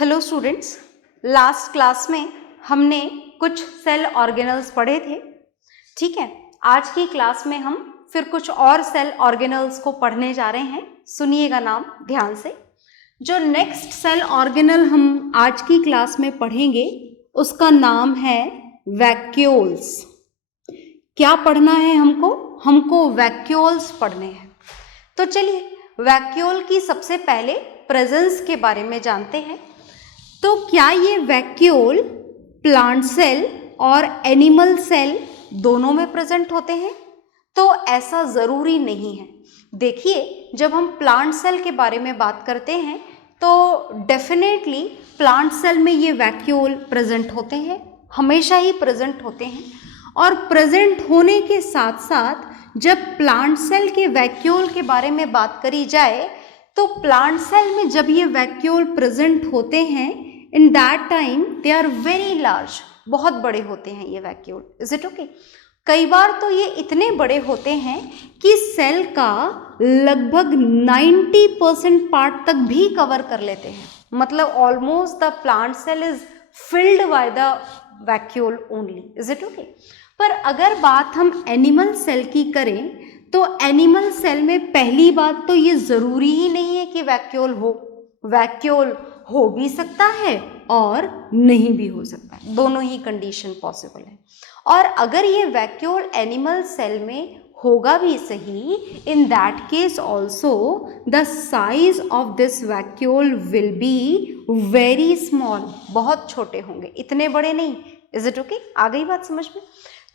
Hello students, last class में हमने कुछ सेल ऑर्गेनल्स पढ़े थे। ठीक है, आज की क्लास में हम फिर कुछ और सेल ऑर्गेनल्स को पढ़ने जा रहे हैं। सुनिएगा नाम ध्यान से। जो नेक्स्ट सेल ऑर्गेनल हम आज की क्लास में पढ़ेंगे उसका नाम है वैक्यूल्स। क्या पढ़ना है हमको वैक्यूल्स पढ़ने हैं। तो चलिए वैक्यूल की सबसे पहले प्रेजेंस के बारे में जानते हैं। तो क्या ये वैक्यूल प्लांट सेल और एनिमल सेल दोनों में प्रेजेंट होते हैं? तो ऐसा ज़रूरी नहीं है। देखिए, जब हम प्लांट सेल के बारे में बात करते हैं तो डेफिनेटली प्लांट सेल में ये वैक्यूल प्रेजेंट होते हैं, हमेशा ही प्रेजेंट होते हैं। और प्रेजेंट होने के साथ साथ जब प्लांट सेल के वैक्यूल के बारे में बात करी जाए तो प्लांट सेल में जब ये वैक्यूल प्रेजेंट होते हैं, in that time they are very large, बहुत बड़े होते हैं ये वैक्यूल। Is it okay? कई बार तो ये इतने बड़े होते हैं कि सेल का लगभग 90% पार्ट तक भी कवर कर लेते हैं। मतलब almost the plant cell is filled by the vacuole only. Is it okay? पर अगर बात हम एनिमल सेल की करें तो एनिमल सेल में पहली बात तो ये ज़रूरी ही नहीं है कि वैक्यूल हो भी सकता है और नहीं भी हो सकता है, दोनों ही कंडीशन पॉसिबल है। और अगर ये वैक्यूल एनिमल सेल में होगा भी सही, in that case also the size of this vacuole will be very small, बहुत छोटे होंगे, इतने बड़े नहीं। Is it okay? आ गई बात समझ में?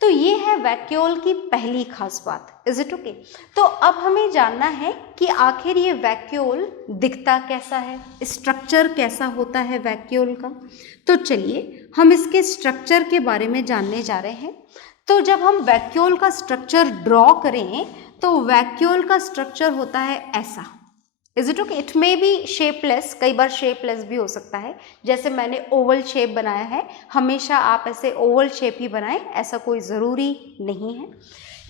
तो ये है वैक्यूल की पहली खास बात। Is it okay? तो अब हमें जानना है कि आखिर ये वैक्यूल दिखता कैसा है, स्ट्रक्चर कैसा होता है वैक्यूल का। तो चलिए हम इसके स्ट्रक्चर के बारे में जानने जा रहे हैं। तो जब हम वैक्यूल का स्ट्रक्चर ड्रॉ करें तो वैक्यूल का स्ट्रक्चर होता है ऐसा। Is it okay? It may be shapeless, कई बार शेपलेस भी हो सकता है। जैसे मैंने ओवल शेप बनाया है, हमेशा आप ऐसे ओवल शेप ही बनाएं, ऐसा कोई ज़रूरी नहीं है।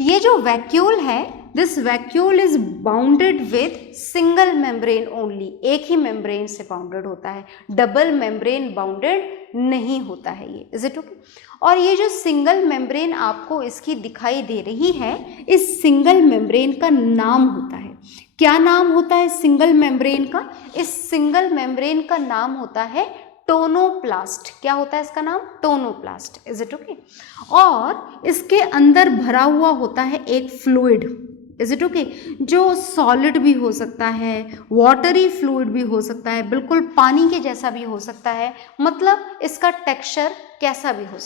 ये जो वैक्यूल है, this vacuole is bounded with single membrane only, एक ही मेम्ब्रेन से बाउंडेड होता है, डबल मेम्ब्रेन बाउंडेड नहीं होता है ये। Is it okay? और ये जो सिंगल मेम्ब्रेन आपको इसकी दिखाई दे रही है, इस सिंगल मेम्ब्रेन का नाम होता है, क्या नाम होता है सिंगल मेम्ब्रेन का? इस सिंगल मेम्ब्रेन का नाम होता है टोनोप्लास्ट। क्या होता है इसका नाम? टोनोप्लास्ट। Is it okay? और इसके अंदर भरा हुआ होता है एक फ्लूइड। Is it okay? जो सॉलिड भी हो सकता है, वाटरी फ्लूइड भी हो सकता है, बिल्कुल पानी के जैसा भी हो सकता है, मतलब इसका टेक्सचर कैसा भी हो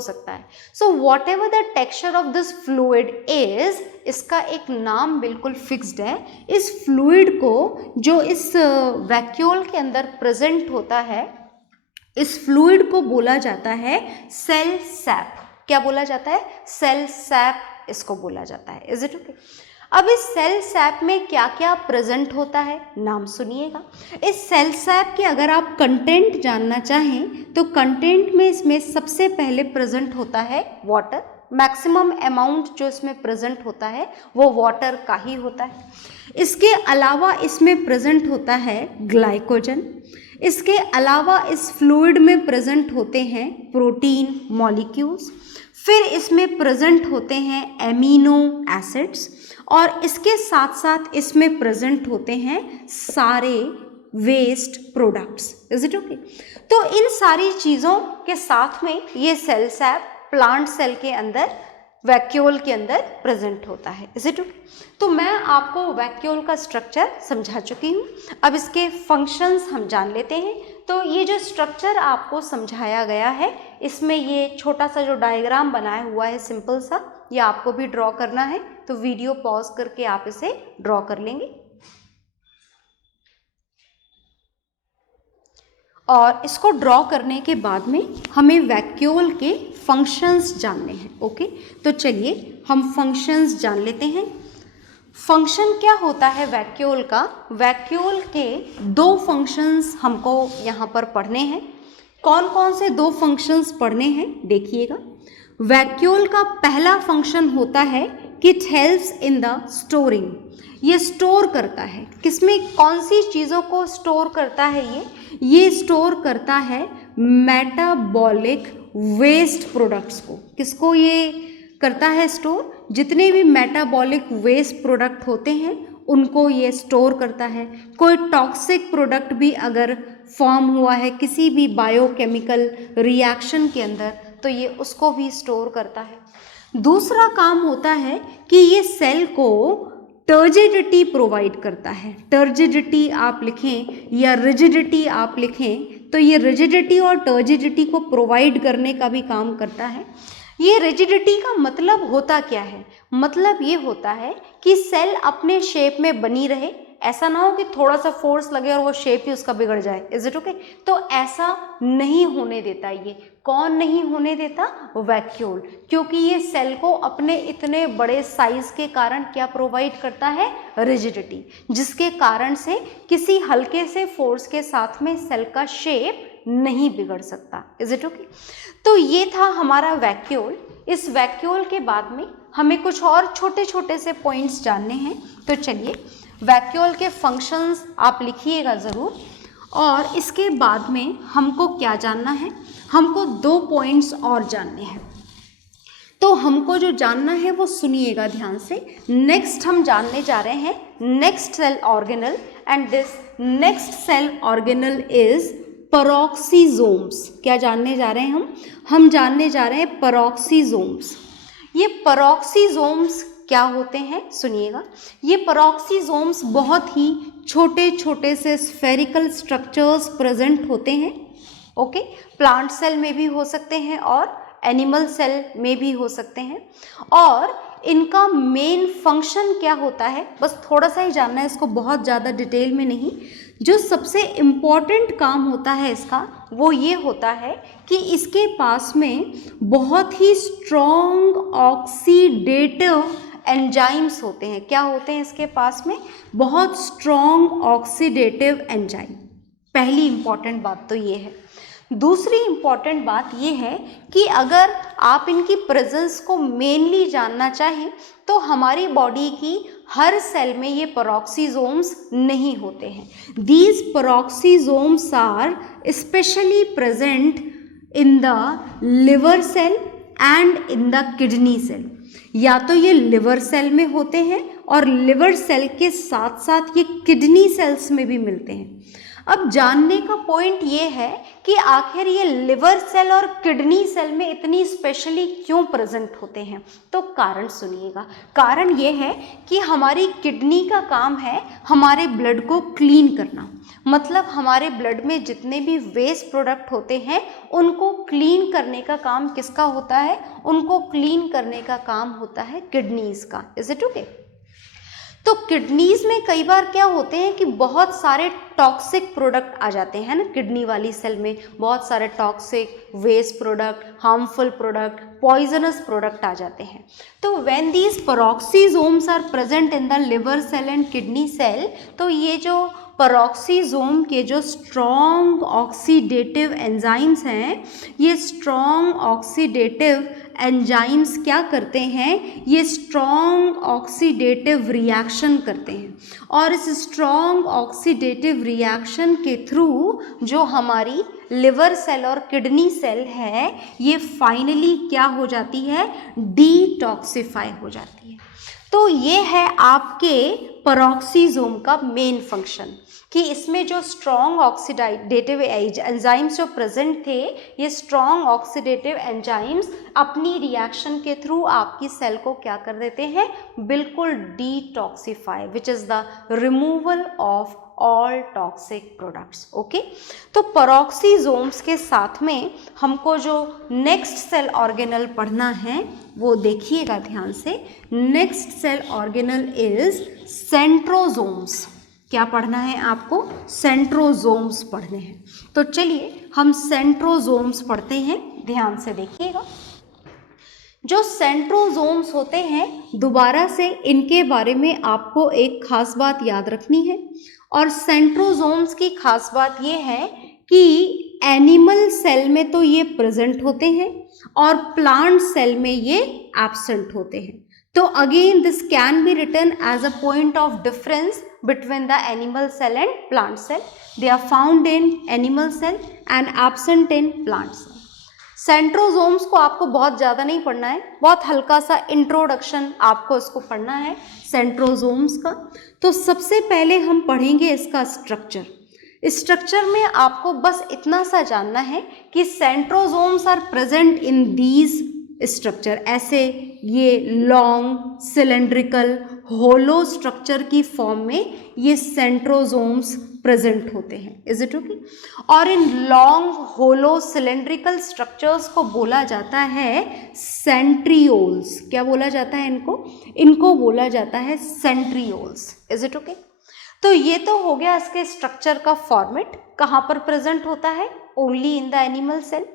सकता है। So what ever the texture of this fluid is, इसका एक नाम बिल्कुल फिक्स्ड है। इस फ्लूइड को जो इस वैक्यूल के अंदर प्रेजेंट होता है, इस फ्लूइड को बोला जाता है सेल सैप। क्या बोला जाता है? सेल सैप इसको बोला जाता है। Is it okay? अब इस सेल सैप में क्या क्या प्रेजेंट होता है, नाम सुनिएगा। इस सेल सैप के अगर आप कंटेंट जानना चाहें तो कंटेंट में इसमें सबसे पहले प्रेजेंट होता है वाटर। मैक्सिमम अमाउंट जो इसमें प्रेजेंट होता है वो वाटर का ही होता है। इसके अलावा इसमें प्रेजेंट होता है ग्लाइकोजन। इसके अलावा इस फ्लूइड में प्रेजेंट होते हैं प्रोटीन मॉलिक्यूल्स। फिर इसमें प्रेजेंट होते हैं एमिनो एसिड्स, और इसके साथ साथ इसमें प्रेजेंट होते हैं सारे waste products. Is it okay? तो इन सारी चीज़ों के साथ में ये सेल सैप प्लांट सेल के अंदर, वैक्यूल के अंदर प्रेजेंट होता है। Is it okay? तो मैं आपको वैक्यूल का स्ट्रक्चर समझा चुकी हूँ। अब इसके फंक्शंस हम जान लेते हैं। तो ये जो स्ट्रक्चर आपको समझाया गया है, इसमें ये छोटा सा जो डायग्राम बनाया हुआ है सिंपल सा, ये आपको भी ड्रॉ करना है, तो वीडियो पॉज करके आप इसे ड्रॉ कर लेंगे। और इसको ड्रॉ करने के बाद में हमें वैक्यूल के फंक्शंस जानने हैं। ओके? तो चलिए हम फंक्शंस जान लेते हैं। फंक्शन क्या होता है वैक्यूल का? वैक्यूल के दो फंक्शंस हमको यहाँ पर पढ़ने हैं। कौन कौन से दो फंक्शंस पढ़ने हैं देखिएगा। वैक्यूल का पहला फंक्शन होता है कि it helps in the storing. ये स्टोर करता है, किसमें, कौन सी चीज़ों को स्टोर करता है ये स्टोर करता है मेटाबॉलिक वेस्ट प्रोडक्ट्स को। किसको ये करता है स्टोर? जितने भी मेटाबॉलिक वेस्ट प्रोडक्ट होते हैं उनको ये स्टोर करता है। कोई टॉक्सिक प्रोडक्ट भी अगर फॉर्म हुआ है किसी भी बायोकेमिकल रिएक्शन के अंदर तो ये उसको भी स्टोर करता है। दूसरा काम होता है कि ये सेल को टर्जिडिटी प्रोवाइड करता है। टर्जिडिटी आप लिखें या रिजिडिटी आप लिखें तो ये रिजिडिटी और टर्जिडिटी को प्रोवाइड करने का भी काम करता है। ये रिजिडिटी का मतलब होता क्या है? मतलब ये होता है कि सेल अपने शेप में बनी रहे, ऐसा ना हो कि थोड़ा सा फोर्स लगे और वो शेप ही उसका बिगड़ जाए। Is it okay? तो ऐसा नहीं होने देता। ये कौन नहीं होने देता? वैक्यूल। क्योंकि ये सेल को अपने इतने बड़े साइज के कारण क्या प्रोवाइड करता है? रिजिडिटी, जिसके कारण से किसी हल्के से फोर्स के साथ में सेल का शेप नहीं बिगड़ सकता। Is it okay? तो ये था हमारा वैक्यूल। इस वैक्यूल के बाद में हमें कुछ और छोटे छोटे से पॉइंट्स जानने हैं। तो चलिए, वैक्यूल के फंक्शंस आप लिखिएगा ज़रूर। और इसके बाद में हमको क्या जानना है? हमको 2 पॉइंट्स और जानने हैं। तो हमको जो जानना है वो सुनिएगा ध्यान से। नेक्स्ट हम जानने जा रहे हैं next cell organelle, and this next cell organelle is peroxisomes. क्या जानने जा रहे हैं हम जानने जा रहे हैं पेरोक्सीजोम्स। ये पेरोक्सीजोम्स क्या होते हैं सुनिएगा। ये पेरोक्सीजोम्स बहुत ही छोटे छोटे से स्फेरिकल स्ट्रक्चर्स प्रेजेंट होते हैं। ओके, प्लांट सेल में भी हो सकते हैं और एनिमल सेल में भी हो सकते हैं। और इनका मेन फंक्शन क्या होता है, बस थोड़ा सा ही जानना है इसको, बहुत ज़्यादा डिटेल में नहीं। जो सबसे इम्पॉर्टेंट काम होता है इसका वो ये होता है कि इसके पास में बहुत ही स्ट्रॉन्ग ऑक्सीडेटिव एंजाइम्स होते हैं। क्या होते हैं इसके पास में? बहुत स्ट्रॉन्ग ऑक्सीडेटिव एंजाइम। पहली इम्पॉर्टेंट बात तो ये है। दूसरी इम्पॉर्टेंट बात ये है कि अगर आप इनकी प्रेजेंस को मेनली जानना चाहें तो हमारी बॉडी की हर सेल में ये पेरोक्सीजोम्स नहीं होते हैं। These peroxisomes are specially present in the liver cell and in the kidney cell. या तो ये लिवर सेल में होते हैं और लिवर सेल के साथ साथ ये किडनी सेल्स में भी मिलते हैं। अब जानने का पॉइंट ये है कि आखिर ये लिवर सेल और किडनी सेल में इतनी स्पेशली क्यों प्रेजेंट होते हैं। तो कारण सुनिएगा। कारण ये है कि हमारी किडनी का काम है हमारे ब्लड को क्लीन करना। मतलब हमारे ब्लड में जितने भी वेस्ट प्रोडक्ट होते हैं उनको क्लीन करने का काम किसका होता है? उनको क्लीन करने का काम होता है किडनीज का। Is it okay? तो किडनीज में कई बार क्या होते हैं कि बहुत सारे टॉक्सिक प्रोडक्ट आ जाते हैं ना, किडनी वाली सेल में बहुत सारे toxic waste product, harmful product, poisonous product आ जाते हैं। तो when these peroxisomes are present in the liver cell and kidney cell, तो ये जो पेरोक्सीजोम के जो स्ट्रॉन्ग ऑक्सीडेटिव एंजाइम्स हैं, ये स्ट्रॉन्ग ऑक्सीडेटिव एंजाइम्स क्या करते हैं? ये स्ट्रॉन्ग ऑक्सीडेटिव रिएक्शन करते हैं। और इस स्ट्रॉन्ग ऑक्सीडेटिव रिएक्शन के थ्रू जो हमारी लिवर सेल और किडनी सेल है ये फाइनली क्या हो जाती है? डिटॉक्सिफाई हो जाती है। तो ये है आपके पेरोक्सीजोम का मेन फंक्शन कि इसमें जो स्ट्रॉन्ग ऑक्सीडेटिव एंजाइम्स जो प्रेजेंट थे, ये स्ट्रॉन्ग ऑक्सीडेटिव एंजाइम्स अपनी रिएक्शन के थ्रू आपकी सेल को क्या कर देते हैं? बिल्कुल detoxify, which is the removal of all toxic products. Okay, तो पेरोक्सीजोम्स के साथ में हमको जो नेक्स्ट सेल ऑर्गेनल पढ़ना है वो देखिएगा ध्यान से। Next cell organelle is centrosomes. क्या पढ़ना है आपको? सेंट्रोजोम्स पढ़ने हैं। तो चलिए हम सेंट्रोजोम्स पढ़ते हैं, ध्यान से देखिएगा। जो सेंट्रोजोम्स होते हैं, दोबारा से इनके बारे में आपको एक खास बात याद रखनी है। और सेंट्रोजोम्स की खास बात ये है कि एनिमल सेल में तो ये प्रेजेंट होते हैं और प्लांट सेल में ये एब्सेंट होते हैं। तो again this can be written as a point of difference between the animal cell and plant cell. They are found in animal cell and absent in plant cell. Centrosomes को आपको बहुत ज़्यादा नहीं पढ़ना है, बहुत हल्का सा इंट्रोडक्शन आपको इसको पढ़ना है सेंट्रोजोम्स का। तो सबसे पहले हम पढ़ेंगे इसका स्ट्रक्चर। स्ट्रक्चर में आपको बस इतना सा जानना है कि centrosomes are present in these structure, ऐसे ये लॉन्ग सिलेंड्रिकल होलो स्ट्रक्चर की फॉर्म में ये सेंट्रोजोम्स प्रेजेंट होते हैं। Is it okay? और इन लॉन्ग होलो सिलेंड्रिकल स्ट्रक्चर्स को बोला जाता है सेंट्रियोल्स। क्या बोला जाता है इनको? इनको बोला जाता है सेंट्रियोल्स। Is it okay? तो ये तो हो गया इसके स्ट्रक्चर का फॉर्मेट। कहाँ पर प्रेजेंट होता है? Only in the animal cell.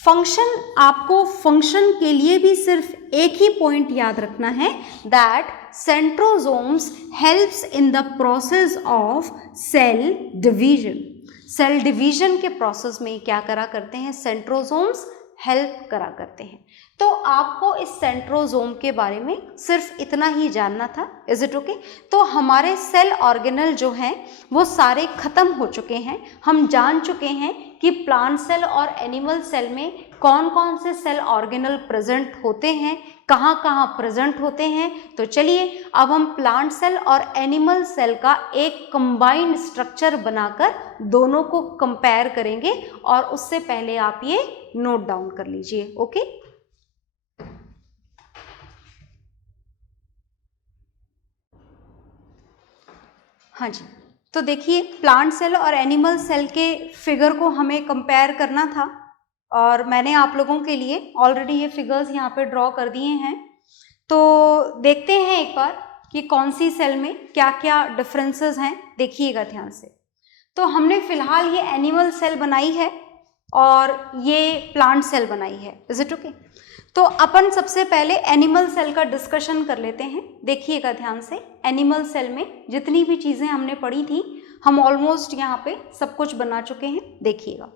Function, आपको फंक्शन के लिए भी सिर्फ एक ही पॉइंट याद रखना है, that centrosomes helps in the process of cell division. Cell division के प्रोसेस में क्या करा करते हैं? सेंट्रोजोम्स हेल्प करा करते हैं। तो आपको इस सेंट्रोजोम के बारे में सिर्फ इतना ही जानना था। Is it okay? तो हमारे सेल ऑर्गेनल जो हैं वो सारे खत्म हो चुके हैं। हम जान चुके हैं कि प्लांट सेल और एनिमल सेल में कौन कौन से सेल ऑर्गेनल प्रेजेंट होते हैं, कहाँ कहाँ प्रेजेंट होते हैं। तो चलिए अब हम प्लांट सेल और एनिमल सेल का एक कंबाइंड स्ट्रक्चर बनाकर दोनों को कंपेयर करेंगे, और उससे पहले आप ये नोट डाउन कर लीजिए। ओके? हाँ जी, तो देखिए प्लांट सेल और एनिमल सेल के फिगर को हमें कंपेयर करना था, और मैंने आप लोगों के लिए ऑलरेडी ये फिगर्स यहाँ पे ड्रॉ कर दिए हैं। तो देखते हैं एक बार कि कौन सी सेल में क्या क्या डिफरेंसेस हैं। देखिएगा ध्यान से। तो हमने फिलहाल ये एनिमल सेल बनाई है और ये प्लांट सेल बनाई है। Is it okay? तो अपन सबसे पहले एनिमल सेल का डिस्कशन कर लेते हैं। देखिएगा ध्यान से। एनिमल सेल में जितनी भी चीज़ें हमने पढ़ी थी हम ऑलमोस्ट यहाँ पे सब कुछ बना चुके हैं। देखिएगा,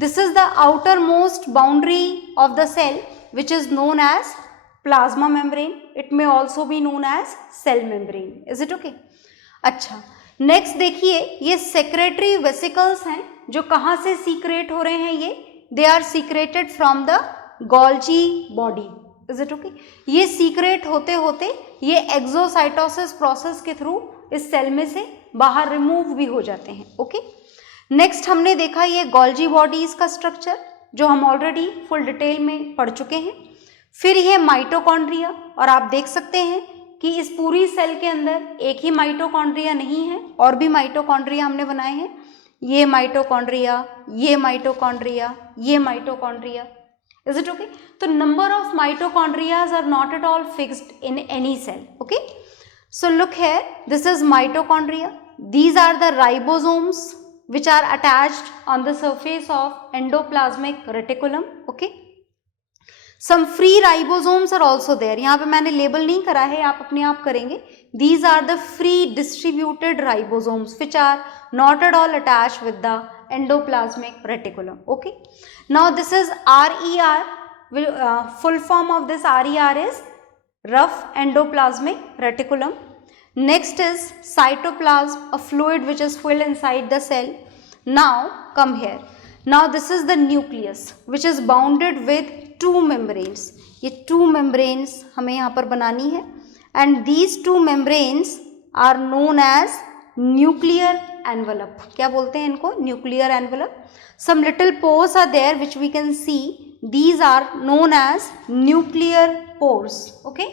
this is the outermost boundary of the cell which is known as plasma membrane. It may also be known as cell membrane. Is it okay? अच्छा, नेक्स्ट देखिए, ये सेक्रेटरी वेसिकल्स हैं जो कहाँ से सीक्रेट हो रहे हैं। They are secreted from the Golgi body. Is it okay? ये सीक्रेट होते होते ये एक्सोसाइटोसिस प्रोसेस के थ्रू इस सेल में से बाहर रिमूव भी हो जाते हैं। ओके? नेक्स्ट हमने देखा ये गोल्जी बॉडीज का स्ट्रक्चर जो हम ऑलरेडी फुल डिटेल में पढ़ चुके हैं। फिर ये माइटोकॉन्ड्रिया, और आप देख सकते हैं कि इस पूरी सेल के अंदर एक ही माइटोकॉन्ड्रिया नहीं है, और भी माइटोकॉन्ड्रिया हमने बनाए हैं। ये माइटोकॉन्ड्रिया, ये माइटोकॉन्ड्रिया, ये mitochondria. Is it okay? So number of mitochondrias are not at all fixed in any cell. Okay? So look here, this is mitochondria. These are the ribosomes which are attached on the surface of endoplasmic reticulum. Okay? Some free ribosomes are also there. यहाँ पे मैंने label नहीं करा है, आप अपने आप करेंगे. These are the free distributed ribosomes which are not at all attached with the endoplasmic reticulum. Okay? Now this is RER. Full form of this RER is rough endoplasmic reticulum. Next is cytoplasm, a fluid which is filled inside the cell. Now come here. Now this is the nucleus which is bounded with two membranes. ये two membranes हमें यहाँ पर बनानी है, and these two membranes are known as nuclear envelope. क्या बोलते हैं इनको? Nuclear envelope. Some little pores are there which we can see. These are known as nuclear pores. Okay?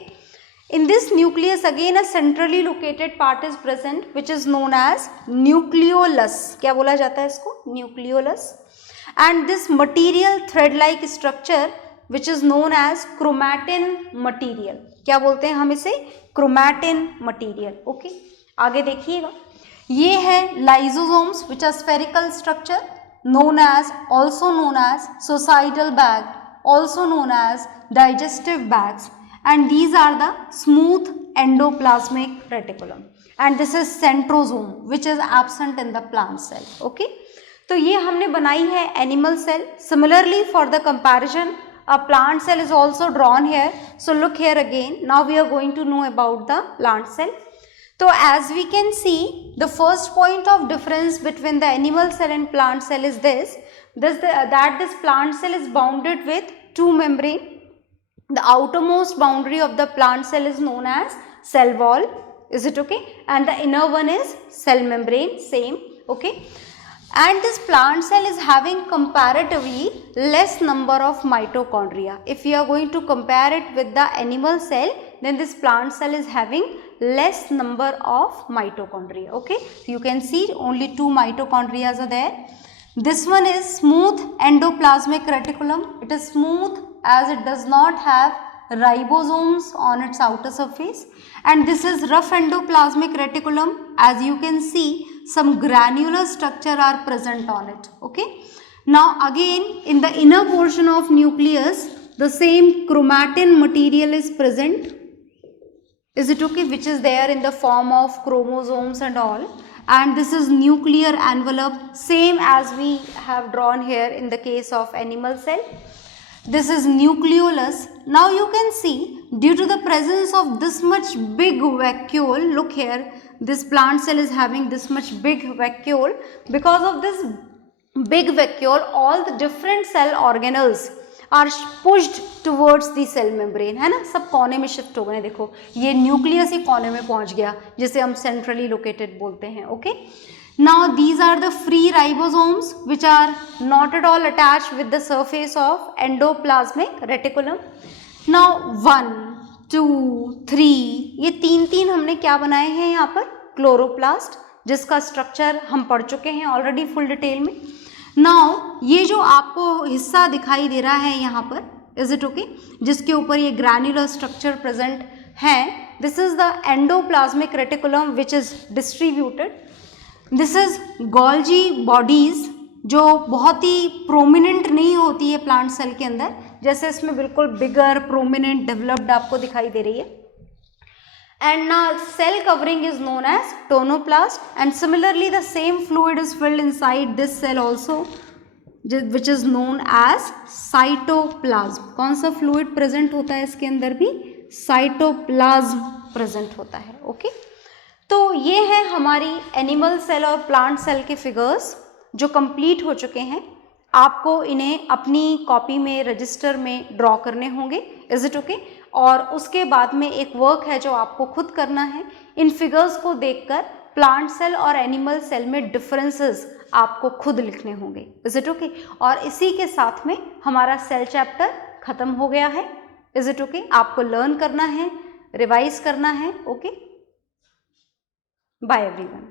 In this nucleus again a centrally located part is present which is known as nucleolus. क्या बोला जाता है इसको? Nucleolus. And this material thread-like structure which is known as chromatin material. क्या बोलते हैं हम इसे? Chromatin material. Okay? आगे देखिएगा, ये है lysosomes which are spherical structure also known as suicidal bag, also known as digestive bags, and these are the smooth endoplasmic reticulum, and this is centrosome which is absent in the plant cell. Okay? तो ये हमने बनाई है animal cell. Similarly for the comparison A plant cell is also drawn here. So look here again. Now we are going to know about the plant cell. So as we can see, the first point of difference between the animal cell and plant cell is that this plant cell is bounded with two membrane. The outermost boundary of the plant cell is known as cell wall. Is it okay? And the inner one is cell membrane, same, okay? And this plant cell is having comparatively less number of mitochondria. If you are going to compare it with the animal cell, then this plant cell is having less number of mitochondria, okay? So you can see only 2 mitochondria are there. This one is smooth endoplasmic reticulum. It is smooth as it does not have ribosomes on its outer surface. And this is rough endoplasmic reticulum. As you can see, some granular structure are present on it, okay? Now again, in the inner portion of nucleus, the same chromatin material is present. Is it okay? Which is there in the form of chromosomes and all. And this is nuclear envelope, same as we have drawn here in the case of animal cell. This is nucleolus. Now you can see, due to the presence of this much big vacuole, look here, this plant cell is having this much big vacuole. Because of this big vacuole, all the different cell organelles are pushed towards the cell membrane, है ना, सब कोने में shift हो गए. देखो ये nucleus ही कोने में पहुंच गया, जिसे हम सेंट्रली लोकेटेड बोलते हैं, okay. Now these are the free ribosomes which are not at all attached with the surface of endoplasmic reticulum. Now 1, 2, 3 ये तीन हमने क्या बनाए हैं यहाँ पर, क्लोरोप्लास्ट, जिसका स्ट्रक्चर हम पढ़ चुके हैं ऑलरेडी फुल डिटेल में. नाउ ये जो आपको हिस्सा दिखाई दे रहा है यहाँ पर, इज इट ओके, जिसके ऊपर ये ग्रैन्युलर स्ट्रक्चर प्रेजेंट है, this is the endoplasmic reticulum which is distributed. This is Golgi bodies, जो बहुत ही प्रोमिनेंट नहीं होती है प्लांट सेल के अंदर, जैसे इसमें बिल्कुल बिगर प्रोमिनेंट डेवलप्ड आपको दिखाई दे रही है. And now cell covering is known as tonoplast, and similarly the same fluid is filled inside this cell also, which is known as cytoplasm. कौन सा fluid present होता है इसके अंदर भी, cytoplasm present होता है, ओके. तो ये है हमारी एनिमल सेल और प्लांट सेल के फिगर्स जो कंप्लीट हो चुके हैं. आपको इन्हें अपनी कॉपी में रजिस्टर में ड्रॉ करने होंगे, इज इट ओके. और उसके बाद में एक वर्क है जो आपको खुद करना है. इन फिगर्स को देखकर प्लांट सेल और एनिमल सेल में डिफरेंसेस आपको खुद लिखने होंगे, इज इट ओके. और इसी के साथ में हमारा सेल चैप्टर खत्म हो गया है, इज इट ओके. आपको लर्न करना है, रिवाइज करना है, ओके. Bye everyone.